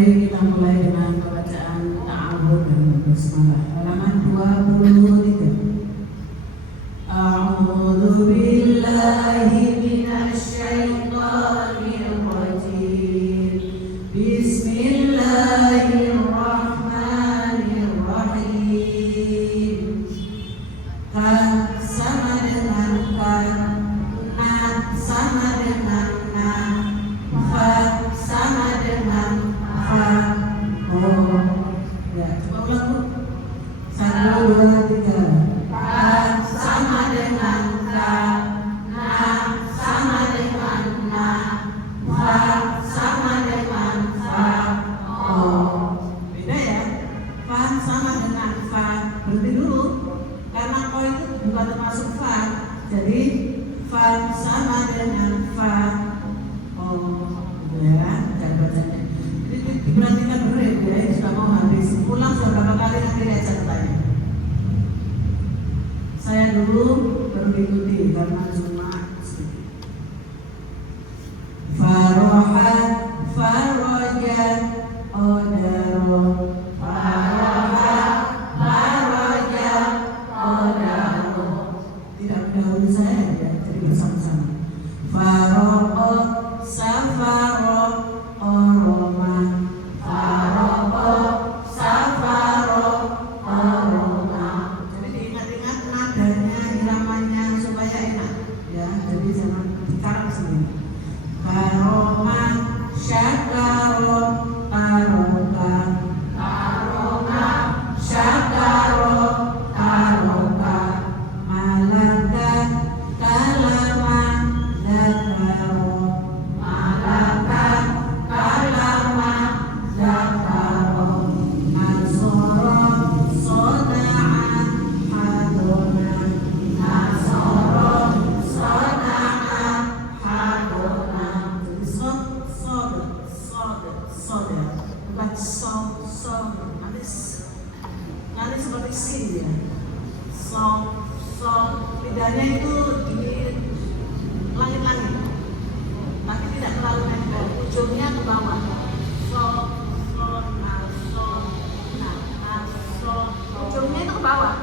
Baik, kita mulai dengan pembacaan ta'awudz dan basmalah. Halaman 23. A'udzu billahi minasy syaithanir rajim. Bismillahirrahmanirrahim. Kan sama dengan kan, na sama dengan na, fa sama dengan fa. Oh, ya, coba ulang Bu. 1, 2, 3. Kan sama dengan ka, na sama dengan na, fa sama dengan fa. Oh, beda ya. Fa sama dengan fa. Berhenti dulu. Karena ko itu bukan termasuk fa. Jadi fa sama dengan fa. Oh, ya, jangan bacanya. Diperhatikan dulu ya, sudah mau habis. Ulang beberapa kali nanti lihat catatannya. Saya dulu baru diikuti karena cuma sedikit. Faroha, faroja, odaro. Faroha, faroja, odaro. Tidak mendahului saya ya, jadi bersama-sama. Faroho, safaro, oroma. Faroho, safaro, oroma. Jadi diingat-ingat nadanya, iramanya supaya enak ya. Jadi jangan dikarang sendiri. Karoma, syakaro, taroka. Karoma, syakaro, taroka. Malaka, kalama, dakaro. Malaka, kalama, dakaro. Nasoro, soda'a, hadona. Nasoro, soda'a, hadona. Jadi soda, bukan nanti seperti sin ya. Lidahnya itu di langit-langit, tapi tidak terlalu nempel, ujungnya ke bawah. Ujungnya itu ke bawah.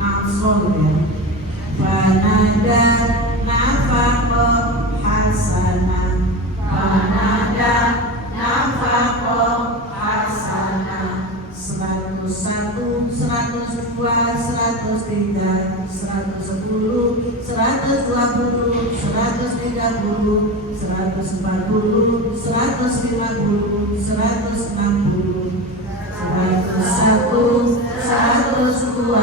Nasol ya. Fanada nafaqo hasana. Fanada nafaqo hasana. 101, 102, 103, 110, 120, 130, 140, 150, 160, 101, 102,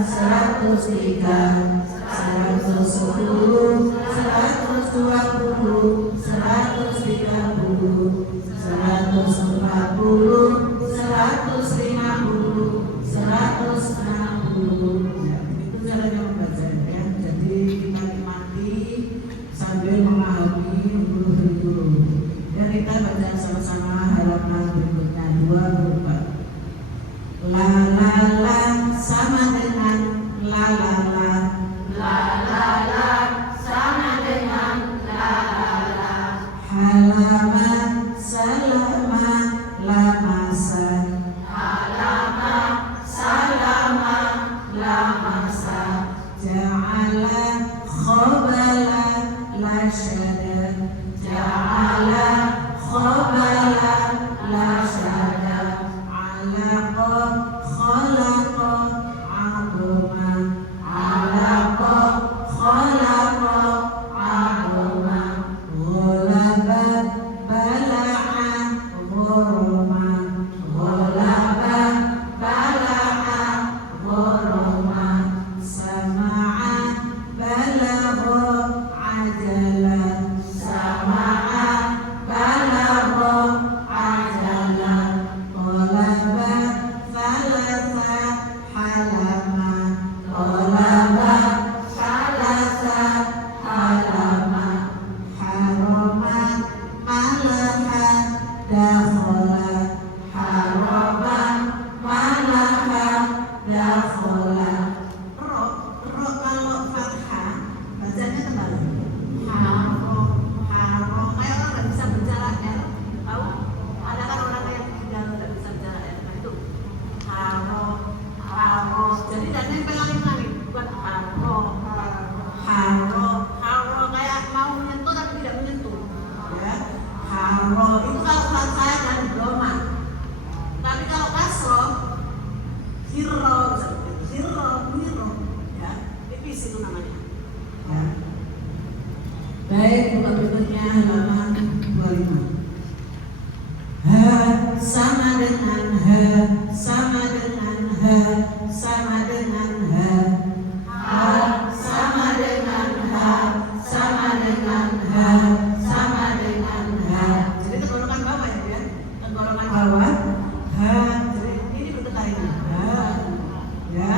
103, 110, 120, 130, 140, 150, 160. Ya, itu caranya membacanya ya. Jadi kita nikmati sambil memahami huruf-huruf. Dan kita baca sama-sama halaman berikutnya 24. La la la sama dengan la la la. La la la sama dengan la la la. Halaman salama lama. berikutnya halaman 25. Ha sama dengan ha, sama dengan ha, sama dengan ha. Ha sama dengan ha, sama dengan ha, sama dengan ha. Jadi tenggorokan bawah ya, tenggorokan bawah. Ha, jadi ini bentuk ini. Ha, ya.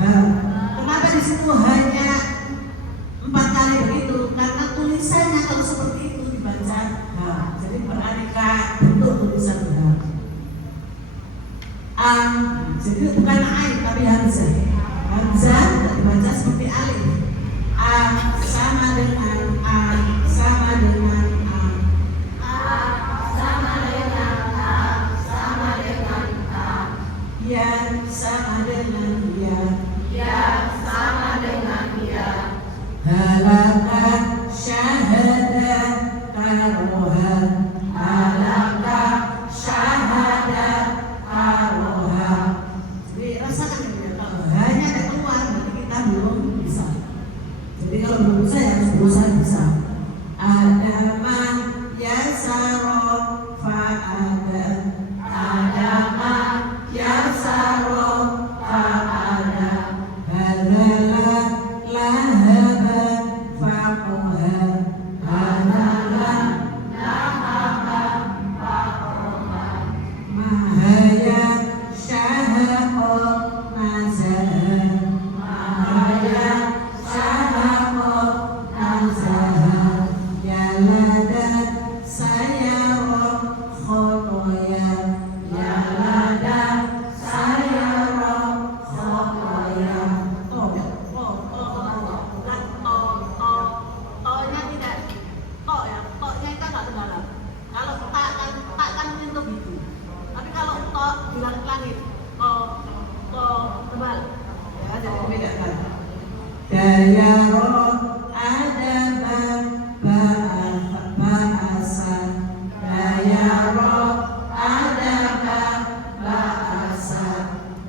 Ha. Kenapa di situ hanya 4 kali begitu? Karena tulisannya kalau seperti itu dibaca ha. Jadi beraneka bentuk tulisan ha. Jadi bukan ain tapi hamzah. Hamzah dibaca seperti alif. Sama dengan sama dengan sama dengan sama dengan ya sama dengan ya sama dengan ya. Halaka syahada karoha, halaka syahada karoha. Jadi rasakan ya, kalau hanya ada keluar berarti kita belum bisa. Jadi kalau belum bisa ya harus berusaha bisa. Adama yasaro fa'ada, adama yasaro fa'ada, hadala lahaba fa'oha, hadala lahaba fa'oha, mahaya syahaqo mazaha, mahaya syahaqo mazaha, yalada sayaro khotoya, yalada sayaro khotoya. To-nya tidak to ya, to-nya itu agak tenggelam. Kalau tak kan menyentuh gitu. Tapi kalau to di langit, to tebal. Ya, jadi membedakan. Dayaro adaba ba'asan, dayaro adaba ba'asan.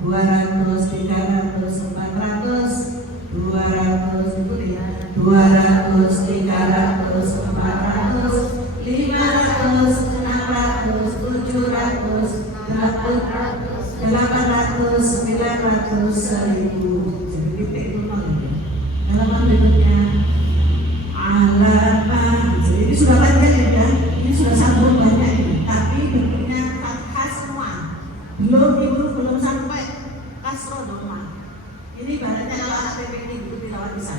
200, 300, 400, 200 itu ya. 200, 300, 400, 500, 600, 700, 800, 900, 1000. Jadi titik itu nol. Halaman berikutnya alamat. Jadi ini sudah panjang ya, ini sudah sambung banyak ini. Tapi bentuknya fathah semua. Belum sampai kasroh doma. Ini ibaratnya kalau anak PPT itu tilawah bisa.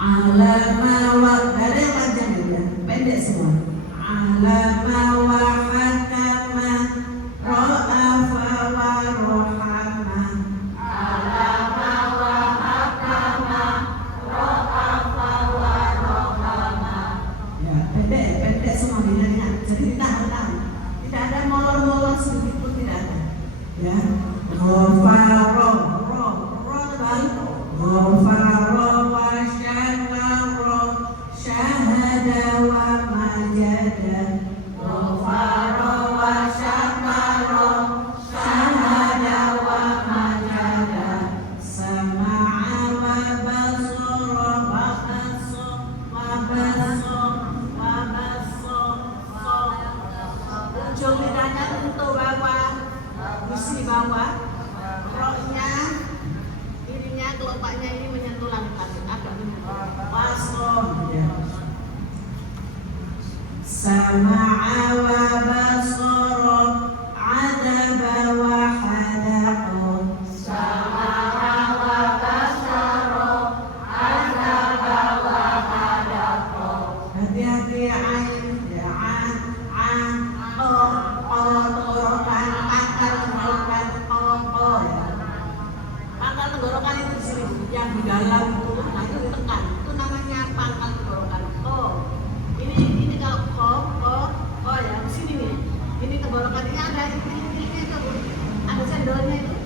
Alama wa, ada yang panjang ya, pendek semua. Alama wa hakama ro'afa wa rohama. Alama wa hakama ro'afa wa rohama. Ya, pendek semua bilangnya. Jadi ditahan. Tidak ada molor-molor sedikit pun tidak ada. Ya, ghafaro, ro tebal. Ghafaro wa syakaro, syahada wa majada. Ghafaro wa syakaro, syahada wa majada. Sama'a wa basara wa baso wa baso wa baso. Ujung lidahnya untuk bawah, isi bawah, rohnya, ininya kelopaknya ini menyentuh langit-langit, agak menyentuh. Baso, sama'a wa basara, adaba wa hadaqo. Sama'a wa basara, adaba wa hadaqo. Hati-hati ain, ya tenggorokan, pangkal tenggorokan, ya. Pangkal tenggorokan itu di sini, yang di dalam itu, nah itu ditekan, itu namanya pangkal tenggorokan. Ini kalau ya di sini nih, ini tenggorokan ini ada ini itu, ada cendolnya itu.